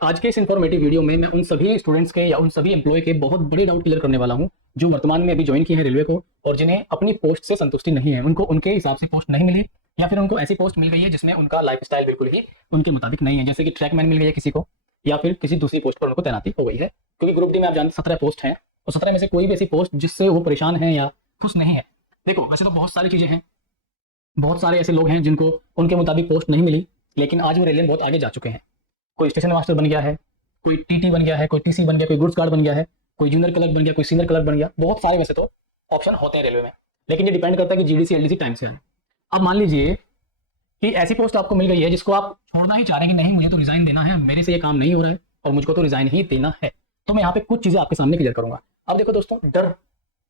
आज के इस इन्फॉर्मेटिव वीडियो में मैं उन सभी स्टूडेंट्स के या उन सभी एम्प्लॉय के बहुत बड़े डाउट क्लियर करने वाला हूं जो वर्तमान में अभी ज्वाइन किए हैं रेलवे को और जिन्हें अपनी पोस्ट से संतुष्टि नहीं है, उनको उनके हिसाब से पोस्ट नहीं मिली या फिर उनको ऐसी पोस्ट मिल गई है जिसमें उनका लाइफस्टाइल बिल्कुल ही उनके मुताबिक नहीं है। जैसे कि ट्रैकमैन मिल गई है किसी को या फिर किसी दूसरी पोस्ट पर उनको तैनाती हो गई है, क्योंकि ग्रुप डी में आप जानते 17 पोस्ट हैं और 17 में से कोई भी ऐसी पोस्ट जिससे वो परेशान है या खुश नहीं है। देखो, वैसे तो बहुत सारी चीजें हैं, बहुत सारे ऐसे लोग हैं जिनको उनके मुताबिक पोस्ट नहीं मिली, लेकिन आज वो रेलवे में बहुत आगे जा चुके हैं। कोई स्टेशन मास्टर बन गया है, कोई टीटी बन गया है, कोई टीसी बन गया, कोई गुड्स गार्ड बन गया है, कोई जूनियर क्लर्क बन गया, कोई सीनियर क्लर्क बन गया। बहुत सारे वैसे तो ऑप्शन होते हैं रेलवे में, लेकिन ये डिपेंड करता है कि जीडीसी एलडीसी टाइम से आए। अब मान लीजिए कि ऐसी पोस्ट आपको मिल गई है जिसको आप छोड़ना ही चाह रहे हैं कि नहीं, मुझे तो रिजाइन देना है, मेरे से ये काम नहीं हो रहा है और मुझको तो रिजाइन ही देना है। तो मैं यहाँ पे कुछ चीजें आपके सामने क्लियर करूंगा। अब देखो दोस्तों, डर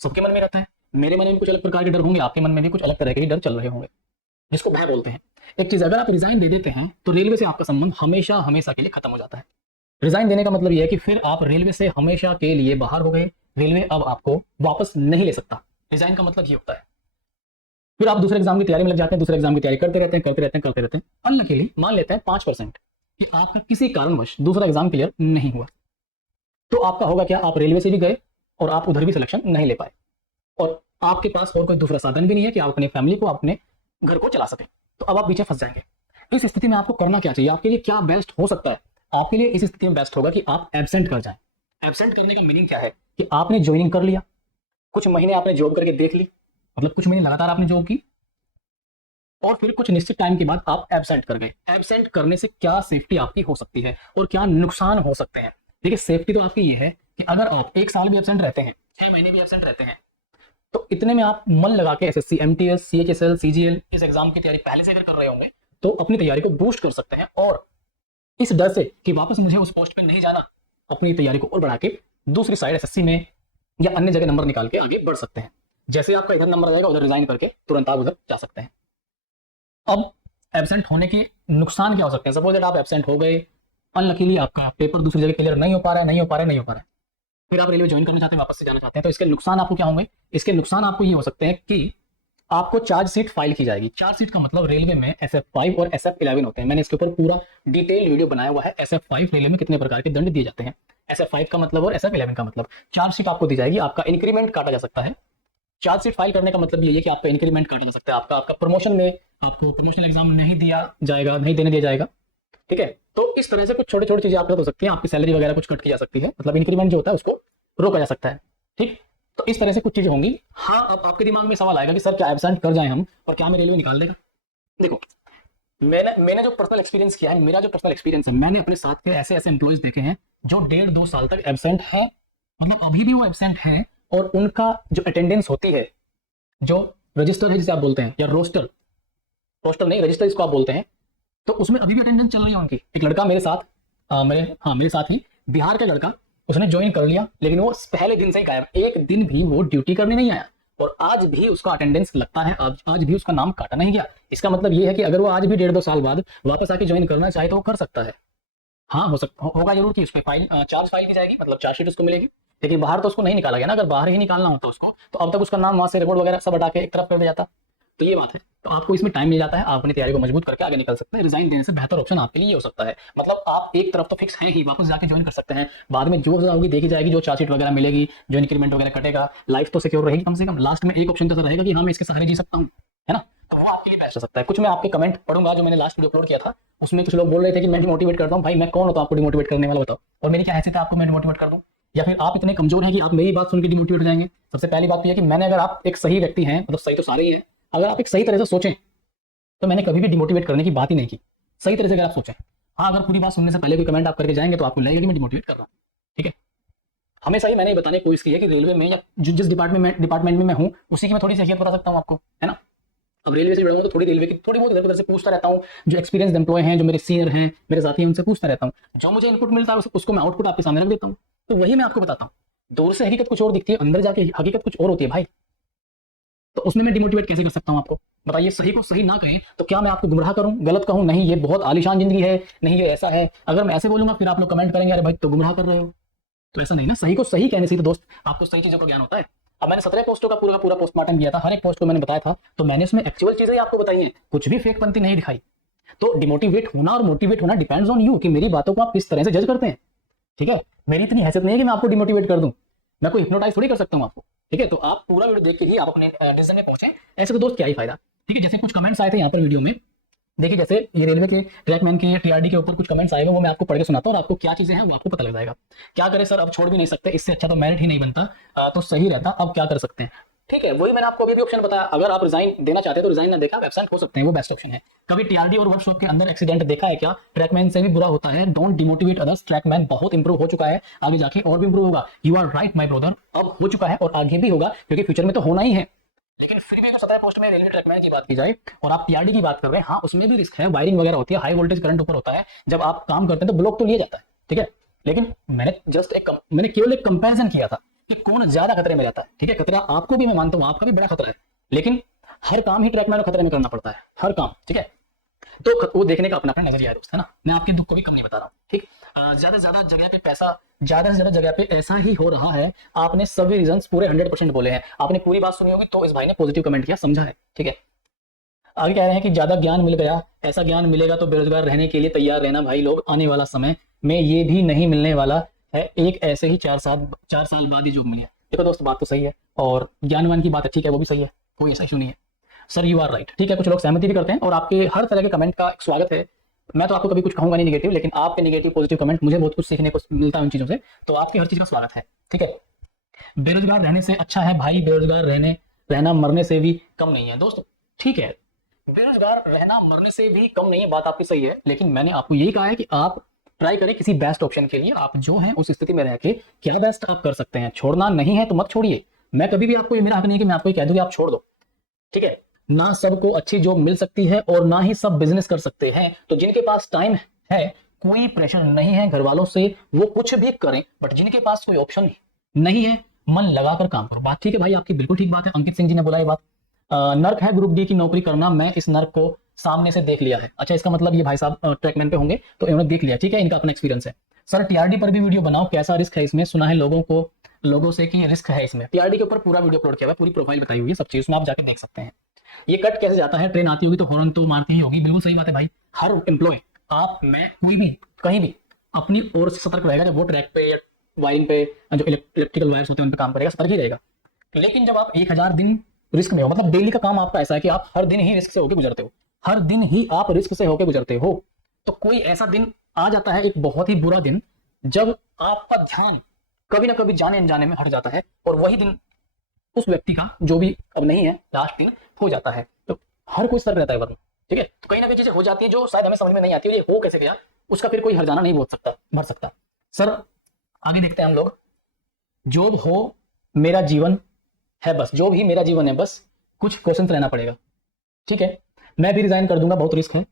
सबके मन में रहता है, मेरे मन में भी कुछ अलग प्रकार के डर होंगे, आपके मन में भी कुछ अलग तरह के डर चल रहे होंगे, जिसको भय बोलते हैं। एक चीज, अगर आप रिजाइन दे देते हैं तो रेलवे से आपका संबंध हमेशा हमेशा के लिए खत्म हो जाता है। रिजाइन देने का मतलब यह है कि फिर आप रेलवे से हमेशा के लिए बाहर हो गए, रेलवे अब आपको वापस नहीं ले सकता। रिजाइन का मतलब ये होता है। फिर आप दूसरे एग्जाम की तैयारी में लग जाते हैं, दूसरे एग्जाम की तैयारी करते रहते हैं। अनलकीली मान लेते हैं 5% कि आपका किसी कारणवश दूसरा एग्जाम क्लियर नहीं हुआ, तो आपका होगा क्या? आप रेलवे से भी गए और आप उधर भी सिलेक्शन नहीं ले पाए और आपके पास और कोई दूसरा साधन भी नहीं है कि आप अपने फैमिली को, अपने घर को चला सकें। तो अब आप पीछे फंस जाएंगे। इस स्थिति में आपको करना क्या चाहिए? आपके लिए क्या बेस्ट हो सकता है? आपके लिए इस स्थिति में बेस्ट होगा कि आप एब्सेंट कर जाएं। एब्सेंट करने का मीनिंग क्या है कि आपने ज्वाइनिंग कर लिया, कुछ महीने आपने जॉब करके देख ली, मतलब कुछ महीने लगातार आपने जॉब की और फिर कुछ निश्चित टाइम के बाद आप एब्सेंट कर गए। एब्सेंट करने से क्या सेफ्टी आपकी हो सकती है और क्या नुकसान हो सकते हैं? देखिए, सेफ्टी तो आपकी ये है कि अगर आप 1 साल भी एब्सेंट रहते हैं, 6 महीने भी एब्सेंट रहते हैं, तो इतने में आप मन लगा के एसएससी, एमटीएस, सीएचएसएल, सीजीएल इस एग्जाम की तैयारी पहले से अगर कर रहे होंगे तो अपनी तैयारी को बूस्ट कर सकते हैं और इस डर से कि वापस मुझे उस पोस्ट पे नहीं जाना, अपनी तैयारी को और बढ़ा के दूसरी साइड एसएससी में या अन्य जगह नंबर निकाल के आगे बढ़ सकते हैं। जैसे आपका इधर नंबर आ जाएगा, उधर रिजाइन करके तुरंत आप उधर जा सकते हैं। अब एब्सेंट होने के नुकसान क्या हो सकते हैं? सपोज दैट आप एब्सेंट हो गए, अनलकीली आपका पेपर दूसरी जगह क्लियर नहीं हो पा रहा है, फिर आप रेलवे ज्वाइन करना चाहते हैं, वापस से जाना चाहते हैं, तो इसके नुकसान आपको क्या होंगे? इसके नुकसान आपको ये हो सकते हैं कि आपको चार्जशीट फाइल की जाएगी। चार्जशीट का मतलब रेलवे में SF5 और SF11 होते हैं। मैंने इसके ऊपर पूरा डिटेल वीडियो बनाया हुआ है। SF5 रेलवे में कितने प्रकार के दंड दिए जाते हैं, SF5 का मतलब और SF11 का मतलब। चार्जशीट आपको दी जाएगी, आपका इंक्रीमेंट काटा जा सकता है। चार्जशीट फाइल करने का मतलब ये है कि आपका इंक्रीमेंट काटा जा सकता है, आपका प्रमोशन में आपको प्रमोशनल एग्जाम नहीं दिया जाएगा, नहीं देने दिया जाएगा। ठीक है, तो इस तरह से कुछ छोटी छोटी चीजें आपके साथ हो सकती हैं। आपकी सैलरी वगैरह कुछ कट की जा सकती है, मतलब इंक्रीमेंट जो होता है उसको रोका जा सकता है। ठीक, तो इस तरह से कुछ चीजें होंगी। हाँ, अब आपके दिमाग में सवाल आएगा कि सर क्या एब्सेंट कर जाए हम और क्या हमें रेलवे निकाल देगा? देखो, मैंने जो पर्सनल एक्सपीरियंस किया है, मेरा जो पर्सनल एक्सपीरियंस है, मैंने अपने साथ के ऐसे ऐसे एम्प्लॉयज देखे हैं जो 1.5-2 साल तक एब्सेंट है, मतलब अभी भी वो एब्सेंट है और उनका जो अटेंडेंस होती है, जो रजिस्टर है जिसे आप बोलते हैं, या रोस्टर, रोस्टर नहीं रजिस्टर इसको आप बोलते हैं, तो उसमें अभी भी अटेंडेंस चल रही है उनकी। एक लड़का मेरे साथ मेरे साथ ही बिहार का लड़का, उसने ज्वाइन कर लिया, लेकिन वो पहले दिन से ही गायब, एक दिन भी वो ड्यूटी करने नहीं आया और आज भी उसका अटेंडेंस लगता है, आज भी उसका नाम काटा नहीं गया। इसका मतलब ये है कि अगर वो आज भी 1.5-2 साल बाद वापस आके ज्वाइन करना चाहे तो वो कर सकता है। हाँ, होगा जरूर कि उस पर चार्ज फाइल की जाएगी, मतलब चार्जशीट उसको मिलेगी, लेकिन बाहर तो उसको नहीं निकाला गया ना। अगर बाहर ही निकालना होता उसको, तो अब तक उसका नाम वहां से रिकॉर्ड वगैरह सब हटा के एक तरफ कर दिया जाता। तो ये बात है, तो आपको इसमें टाइम मिल जाता है, आप अपनी तैयारी को मजबूत करके आगे निकल सकते हैं। रिजाइन देने से बेहतर ऑप्शन आपके लिए ये हो सकता है, मतलब आप एक तरफ तो फिक्स है ही, वापस जाके ज्वाइन कर सकते हैं, बाद में जो होगी देखी जाएगी, जो चार्जशीट वगैरह मिलेगी, जो इंक्रीमेंट वगैरह कटेगा, लाइफ तो सिक्योर रहेगी कम से कम। लास्ट में एक ऑप्शन तो रहेगा कि हाँ, मैं इसके सहारे जी सकता हूँ, है ना, तो वो आपके लिए बेस्ट हो सकता है। कुछ मैं आपके कमेंट पढ़ूंगा जो मैंने लास्ट वीडियो अपलोड किया था, उसमें कुछ लोग बोल रहे थे कि मैं डिमोटिवेट करता हूँ। भाई, मैं कौन होता हूँ आपको डिमोटिवेट करने वाला? बताओ, और मेरी क्या हैसियत है आपको मैं डिमोटिवेट कर दूं? या फिर आप इतने कमजोर हैं कि आप मेरी बात सुन के डिमोटिवेट हो जाएंगे? सबसे पहली बात तो यह कि मैंने, अगर आप एक सही व्यक्ति हैं, मतलब सही तो सारे ही हैं, अगर आप एक सही तरह से सोचें तो मैंने कभी भी डिमोटिवेट करने की बात ही नहीं की। सही तरह से अगर आप सोचें, हाँ, अगर पूरी बात सुनने से पहले कोई कमेंट आप करके जाएंगे तो आपको लगेगा कि मैं डिमोटिवेट कर रहा हूँ। ठीक है, हमेशा ही मैंने बताने की कोशिश की है कि रेलवे में या जिस डिपार्टमेंट में मैं हूँ उसी की मैं थोड़ी सी हैसियत बता सकता हूँ आपको, है ना। अब रेलवे से जुड़ा हूँ तो थोड़ी रेलवे की थोड़ी बहुत इधर उधर से पूछता रहता हूँ, जो एक्सपीरियंस एम्प्लॉय हैं, जो मेरे सीनियर हैं, मेरे साथी हैं, उनसे पूछता रहता हूँ। जो मुझे इनपुट मिलता है उसको मैं आउटपुट आपके सामने रख देता हूँ, तो वही मैं आपको बताता हूँ। दूर से हकीकत कुछ और दिखती है, अंदर जाके हकीकत कुछ और होती है भाई। तो उसमें मैं डिमोटिवेट कैसे कर सकता हूँ आपको? बताइए, सही को सही ना कहें तो क्या मैं आपको गुमराह करूं, गलत कहूं? नहीं, ये बहुत आलीशान जिंदगी है, नहीं ये ऐसा है। अगर मैं ऐसे बोलूंगा फिर आप लोग कमेंट करेंगे अरे भाई तो गुमराह कर रहे हो, तो ऐसा नहीं ना। सही को सही कहने से तो दोस्त आपको सही चीजों का ज्ञान होता है। अब मैंने 17 पोस्टों का पूरा पोस्टमार्टम किया था, हर एक पोस्ट को मैंने बताया था, तो मैंने उसमें एक्चुअल चीजें आपको बताई हैं, कुछ भी फेक पंक्ति नहीं दिखाई। तो डिमोटिवेट होना और मोटिवेट होना डिपेंड्स ऑन यू कि मेरी बातों को आप किस तरह से जज करते हैं। ठीक है, मेरी इतनी हैसियत नहीं है कि मैं आपको डिमोटिवेट कर दूं, मैं कोई हिप्नोटाइज थोड़ी कर सकता हूं आपको। ठीक है, तो आप पूरा वीडियो देख के ही आप अपने डिसीजन में पहुंचे, ऐसे तो दोस्त क्या ही फायदा। ठीक है, जैसे कुछ कमेंट्स आए थे यहाँ पर वीडियो में, देखिए जैसे ये रेलवे के ट्रैकमैन के टीआरडी के ऊपर कुछ कमेंट्स आए हुए, वो मैं आपको पढ़ के सुनाता हूँ और आपको क्या चीजें हैं वो आपको पता लग जाएगा। क्या करें सर, अब छोड़ भी नहीं सकते, इससे अच्छा तो मेरिट ही नहीं बनता, तो सही रहता, अब क्या कर सकते हैं। ठीक है, वही मैंने आपको अभी भी ऑप्शन बताया, अगर आप रिजाइन देना चाहते हैं तो रिजाइन ना देखा आप एब्सेंट हो सकते हैं, वो बेस्ट ऑप्शन है। कभी टीआरडी और वर्कशॉप के अंदर एक्सीडेंट देखा है क्या? ट्रैकमैन से भी बुरा होता है, डोंट डिमोटिवेट अदर्स, ट्रैकमैन बहुत इंप्रूव हो चुका है, आगे जाके और भी इंप्रूव होगा। You are right my brother, अब हो चुका है और आगे भी होगा, क्योंकि फ्यूचर में तो होना ही है। लेकिन फिर भी अगर 17 पोस्ट में रेलवे ट्रैकमैन की बात की जाए और आप टीआरडी की बात कर रहे हैं, हाँ उसमें भी रिस्क है, वायरिंग वगैरह होती है, हाई वोल्टेज करंट ऊपर होता है, जब आप काम करते हैं तो ब्लॉक तो लिया जाता है। ठीक है, लेकिन मैंने केवल एक कंपैरिजन किया था कि कौन ज्यादा खतरे में रहता है। ठीक है, खतरा आपको भी मैं मानता हूं, आपका भी बड़ा खतरा है, लेकिन हर काम ही ट्रैकमैन को खतरे में करना पड़ता है, हर काम। ठीक है, तो वो देखने का अपना अपना नजरिया है दोस्त, है ना, मैं आपके दुख को भी कम नहीं बता रहा हूँ। ठीक, ज्यादा से ज्यादा जगह पे पैसा, ज्यादा से ज्यादा जगह पे ऐसा ही हो रहा है। आपने सभी रीजंस पूरे 100% बोले हैं, आपने पूरी बात सुनी होगी, तो इस भाई ने पॉजिटिव कमेंट किया, समझा है। ठीक है, आगे कह रहे हैं कि ज्यादा ज्ञान मिल गया, ऐसा ज्ञान मिलेगा तो बेरोजगार रहने के लिए तैयार रहना भाई लोग, आने वाला समय में ये भी नहीं मिलने वाला है, एक ऐसे ही 4 साल बाद ही जॉब मिली है। देखो दोस्त, बात तो सही है और ज्ञानवान की बात ठीक है, वो भी सही है, कोई ऐसा इशू नहीं है। सर यू आर राइट, ठीक है, कुछ लोग सहमति भी करते हैं और आपके हर तरह के कमेंट का स्वागत है। मैं तो आपको कभी कुछ कहूंगा नहीं नेगेटिव, लेकिन आपके नेगेटिव पॉजिटिव कमेंट मुझे बहुत कुछ सीखने को मिलता है उन चीजों से, तो आपकी हर चीज का स्वागत है। ठीक है, बेरोजगार रहने से अच्छा है भाई, बेरोजगार रहना मरने से भी कम नहीं है दोस्त। ठीक है, बेरोजगार रहना मरने से भी कम नहीं है, बात आपकी सही है, लेकिन मैंने आपको यही कहा है कि आप ट्राई करें किसी बेस्ट ऑप्शन के लिए, आप जो हैं उस स्थिति में रह के क्या बेस्ट आप कर सकते हैं। छोड़ना नहीं है तो मत छोड़िए, मैं कभी भी आपको, ये मेरा हक नहीं है कि मैं आपको ये कह दूं कि आप छोड़ दो। ठीक है, ना सबको अच्छी जॉब मिल सकती है और ना ही सब बिजनेस कर सकते हैं, तो जिनके पास टाइम है, कोई प्रेशर नहीं है घर वालों से, वो कुछ भी करें, बट जिनके पास कोई ऑप्शन नहीं है, मन लगाकर काम करो। बात ठीक है भाई, आपकी बिल्कुल ठीक बात है, अंकित सिंह जी ने बोला ये बात। नर्क है ग्रुप डी की नौकरी करना, मैं इस नर्क को सामने से देख लिया है। अच्छा, इसका मतलब ये भाई साहब ट्रैकमैन पे होंगे तो इन्होंने देख लिया। ठीक है, इनका अपना एक्सपीरियंस है। सर टीआरडी पर भी वीडियो बनाओ, कैसा रिस्क है इसमें, सुना है लोगों से कि रिस्क है इसमें। टीआरडी के ऊपर पूरा वीडियो अपलोड किया हुआ है, पूरी प्रोफाइल बताई हुई है, सब चीज उसमें आप जाके देख सकते हैं। ये कट कैसे जाता है, ट्रेन आती होगी तो हॉर्न तो मारती ही होगी, बिल्कुल सही बात है भाई। हर एम्प्लॉय, आप, मैं, कोई भी कहीं भी अपनी ओर से सतर्क रहेगा, जब वो ट्रैक पे या वायरिंग पे जो इलेक्ट्रिकल वायर्स होते हैं उन पे काम करेगा, सतर्क ही रहेगा। लेकिन जब आप 1000 दिन रिस्क में हो, मतलब डेली का काम आपका ऐसा है कि आप हर दिन ही रिस्क से होकर गुजरते हो, हर दिन ही आप रिस्क से होकर गुजरते हो, तो कोई ऐसा दिन आ जाता है, एक बहुत ही बुरा दिन, जब आपका ध्यान कभी ना कभी जाने अनजाने में हट जाता है, और वही दिन उस व्यक्ति का, जो भी अब नहीं है, लास्ट दिन हो जाता है। तो हर कोई सतर्क रहता है वरना। ठीक है, तो कहीं ना कहीं चीजें हो जाती है जो शायद हमें समझ में नहीं आती है, ये हो कैसे गया, उसका फिर कोई हर्जाना नहीं भर सकता। सर आगे देखते हैं हम लोग। जॉब हो मेरा जीवन है बस, जॉब ही मेरा जीवन है बस, कुछ क्वेश्चन रहना पड़ेगा। ठीक है, मैं भी रिजाइन कर दूंगा, बहुत रिस्क है,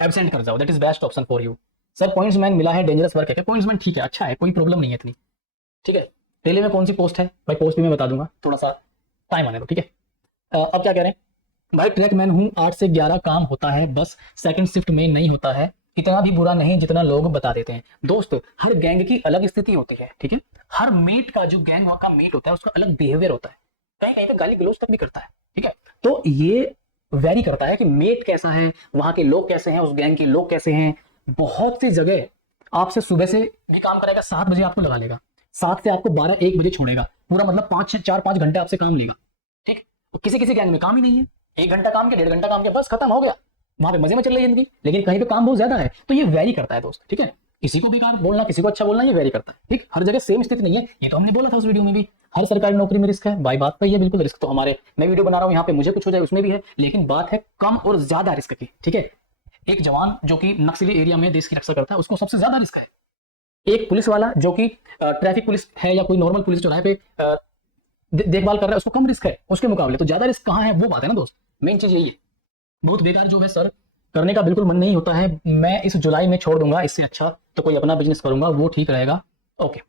एब्सेंट कर जाओ, that is best option for you. Sir pointsman मिला है, डेंजरस वर्क है। पॉइंट्समैन ठीक है, अच्छा है, कोई प्रॉब्लम नहीं है इतनी। ठीक है, रेलवे में कौन सी पोस्ट है भाई, पोस्ट भी मैं बता दूंगा, थोड़ा सा टाइम आने दो। ठीक है, अब क्या कह रहे हैं भाई, ट्रैकमैन हूं, 8 से 11 काम होता है बस, सेकंड शिफ्ट में नहीं होता है, इतना भी बुरा नहीं जितना लोग बता देते हैं। दोस्त हर गैंग की अलग स्थिति होती है। ठीक है, हर मेट का, जो गैंग का मेट होता है उसका अलग बिहेवियर होता है, कहीं कहीं पे गाली गलौज तक भी करता है। ठीक है, तो ये वेरी करता है कि मेट कैसा है, वहां के लोग कैसे हैं, उस गैंग के लोग कैसे हैं। बहुत सी जगह आपसे सुबह से भी काम कराएगा, 7 बजे आपको लगा लेगा, 7 से आपको 12-1 बजे छोड़ेगा, पूरा मतलब 4-5 घंटे आपसे काम लेगा। ठीक, तो किसी किसी गैंग में काम ही नहीं है, 1 घंटा काम किया, 1.5 घंटा काम किया, बस खत्म हो गया, वहां पे मजे में चल रही है जिंदगी। लेकिन कहीं पे काम बहुत ज्यादा है, तो ये वेरी करता है दोस्त। ठीक है, किसी को बेकार बोलना, किसी को अच्छा बोलना, ये वेरी करता है। ठीक, हर जगह सेम स्थिति नहीं है, ये तो हमने बोला था उस वीडियो में भी, हर सरकारी नौकरी में रिस्क है भाई, बात पे ये बिल्कुल रिस्क तो हमारे, मैं वीडियो बना रहा हूं यहाँ पे, मुझे कुछ हो जाए उसमें भी है, लेकिन बात है कम और ज्यादा रिस्क की। ठीक है, एक जवान जो कि नक्सली एरिया में देश की रक्षा करता है, उसको सबसे ज्यादा रिस्क है। एक पुलिस वाला जो कि ट्रैफिक पुलिस है या कोई नॉर्मल पुलिस चौराहे पे देखभाल कर रहा है, उसको कम रिस्क है उसके मुकाबले, तो ज्यादा रिस्क कहाँ है, वो बात है ना दोस्त, मेन चीज यही है। बहुत बेकार जो है सर, करने का बिल्कुल मन नहीं होता है, मैं इस जुलाई में छोड़ दूंगा, इससे अच्छा तो कोई अपना बिजनेस करूंगा, वो ठीक रहेगा। ओके,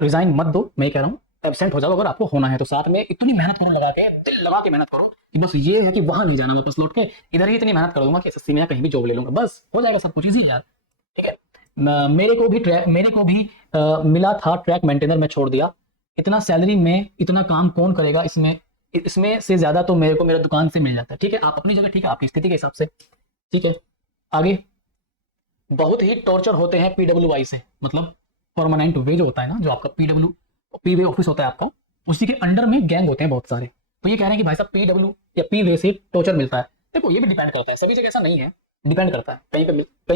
रिजाइन मत दो, मैं कह रहा हूँ एब्सेंट हो जाओ, अगर आपको होना है तो साथ में इतनी मेहनत करो, लगा के दिल लगा के मेहनत करो कि बस ये है कि वहां नहीं जाना, वापस लौट के इधर ही इतनी मेहनत कर दूंगा कि एसएससी में या कहीं भी जॉब ले लूंगा, बस हो जाएगा सब कुछ इजी यार। ठीक है, मेरे को भी मिला था ट्रैक मेंटेनर, में छोड़ दिया, इतना सैलरी में इतना काम कौन करेगा, इसमें से ज्यादा तो मेरे को मेरा दुकान से मिल जाता है। ठीक है, आप अपनी जगह ठीक है, आपकी स्थिति के हिसाब से। ठीक है, आगे बहुत ही टॉर्चर होते हैं पीडब्ल्यूआई से, मतलब परमानेंट वे जो होता है ना, जो आपका पीवे ऑफिस होता है आपका, उसी के अंडर में गैंग होते हैं बहुत सारे। तो ये कह रहे हैं कि भाई साहब पीडब्ल्यू या पी वे से टॉर्चर मिलता है। देखो ये भी डिपेंड करता है, सभी जगह ऐसा नहीं है, डिपेंड करता है, कहीं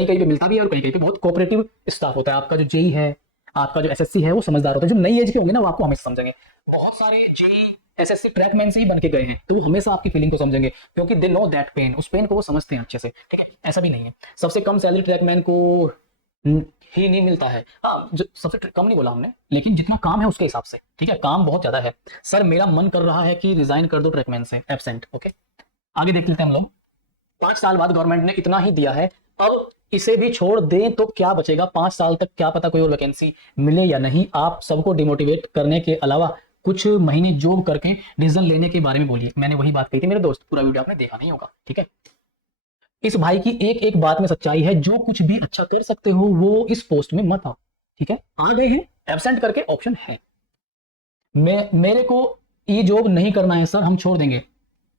कहीं पे मिलता भी है और कहीं कहीं पे बहुत कोऑपरेटिव स्टाफ होता है। आपका जो जेई है, आपका जो एसएससी है, वो समझदार होता है। जो नई एज के होंगे ना, वो आपको हमेशा समझेंगे। बहुत सारे जेई एसएससी ट्रैकमैन से ही बन के गए हैं, तो वो हमेशा आपकी फीलिंग को समझेंगे, क्योंकि दे नो दैट पेन, उस पेन को वो समझते हैं अच्छे से। ठीक है, ऐसा भी नहीं है सबसे कम सैलरी ट्रैकमैन को ही नहीं मिलता है। हाँ, जो सबसे कम नहीं बोला हमने, लेकिन जितना काम है उसके हिसाब से। ठीक है, काम बहुत ज्यादा है। सर मेरा मन कर रहा है कि रिजाइन कर दो ट्रैकमैन से, एब्सेंट। ओके, आगे देख लेते हैं हम लोग। 5 साल बाद गवर्नमेंट ने इतना ही दिया है, अब इसे भी छोड़ दें तो क्या बचेगा? 5 साल तक क्या पता कोई और वैकेंसी मिले या नहीं। आप सबको डिमोटिवेट करने के अलावा कुछ महीने जॉब करके डिसीजन लेने के बारे में बोलिए। मैंने वही बात कही थी मेरे दोस्त, पूरा वीडियो आपने देखा नहीं होगा। ठीक है, इस भाई की एक एक बात में सच्चाई है। जो कुछ भी अच्छा कर सकते हो वो इस पोस्ट में मत आओ। ठीक है, आ गए हैं, एब्सेंट करके ऑप्शन है। मेरे को ये जॉब नहीं करना है सर, हम छोड़ देंगे।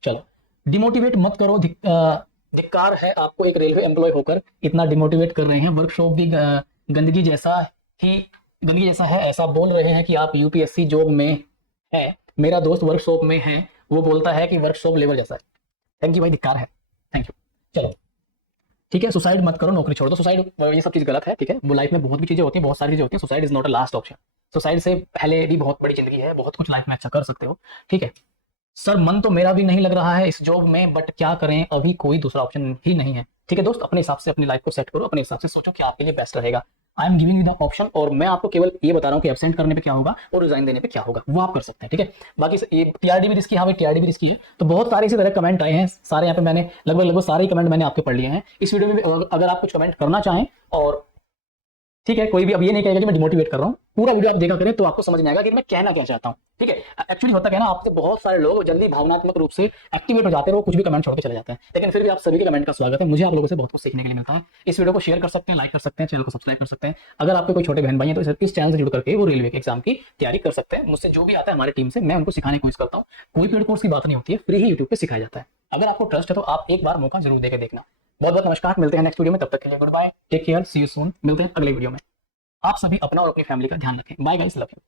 चलो, डिमोटिवेट मत करो। धिक्कार है आपको एक रेलवे एम्प्लॉय होकर इतना डिमोटिवेट कर रहे हैं। वर्कशॉप भी गंदगी जैसा ही गंदगी जैसा है, ऐसा बोल रहे हैं कि आप यूपीएससी जॉब में है। मेरा दोस्त वर्कशॉप में है, वो बोलता है कि वर्कशॉप लेवल जैसा है। थैंक यू भाई, धिक्कार है, थैंक यू। चलो ठीक है, सुसाइड मत करो, नौकरी छोड़ दो। सुसाइड ये सब चीज गलत है। ठीक है, वो लाइफ में बहुत भी चीजें होती हैं, बहुत सारी चीजें होती हैं। Suicide is not a last option. Suicide से पहले भी बहुत बड़ी जिंदगी है, बहुत कुछ लाइफ में अच्छा कर सकते हो। ठीक है सर, मन तो मेरा भी नहीं लग रहा है इस जॉब में, बट क्या करें, अभी कोई दूसरा ऑप्शन ही नहीं है। ठीक है दोस्त, अपने हिसाब से अपनी लाइफ को सेट करो, अपने हिसाब से सोचो कि आपके लिए बेस्ट रहेगा। I am giving you the option, और मैं आपको केवल ये बता रहा हूँ कि एब्सेंट करने पे क्या होगा और रिजाइन देने पे क्या होगा, वो आप कर सकते हैं। ठीक है, बाकी ये टीआरडी भी रिस्की, हाँ भाई टीआरडी भी रिस्की है। तो बहुत सारे इसी तरह कमेंट आए हैं, सारे यहाँ पे मैंने लगभग सारे ही कमेंट मैंने आपके पढ़ लिए हैं। इस वीडियो में अगर आप कुछ कमेंट करना चाहें, और ठीक है, कोई भी अब ये नहीं कहेगा कि मैं डिमोटिवेट कर रहा हूँ, पूरा वीडियो आप देखा करें तो आपको समझ में आएगा कि मैं कहना क्या चाहता हूँ। ठीक है, एक्चुअली होता क्या है ना, आपसे बहुत सारे लोग जल्दी भावनात्मक रूप से एक्टिवेट हो जाते हैं, वो कुछ भी कमेंट छोड़ के चले जाते हैं। लेकिन फिर भी आप सभी के कमेंट का स्वागत है, मुझे आप लोगों से बहुत कुछ सीखने के लिए मिलता है। इस वीडियो को शेयर कर सकते हैं, लाइक कर सकते हैं, चैनल को सब्सक्राइब कर सकते हैं। अगर आपके कोई छोटे बहन भाई हैं तो इस चैनल से जुड़ करके वो रेलवे के एग्जाम की तैयारी कर सकते हैं। मुझसे जो भी आता है हमारी टीम से, मैं उनको सिखाने की कोशिश करता हूँ। कोई पेड कोर्स की बात नहीं होती है, फ्री ही यूट्यूब पे सिखाया जाता है। अगर आपको ट्रस्ट है तो आप एक बार मौका जरूर देके देखना। बहुत बहुत नमस्कार, मिलते हैं नेक्स्ट वीडियो में, तब तक के लिए goodbye, take care, see you soon. मिलते हैं अगले वीडियो में। आप सभी अपना और अपनी फैमिली का ध्यान रखें। Bye guys, love you.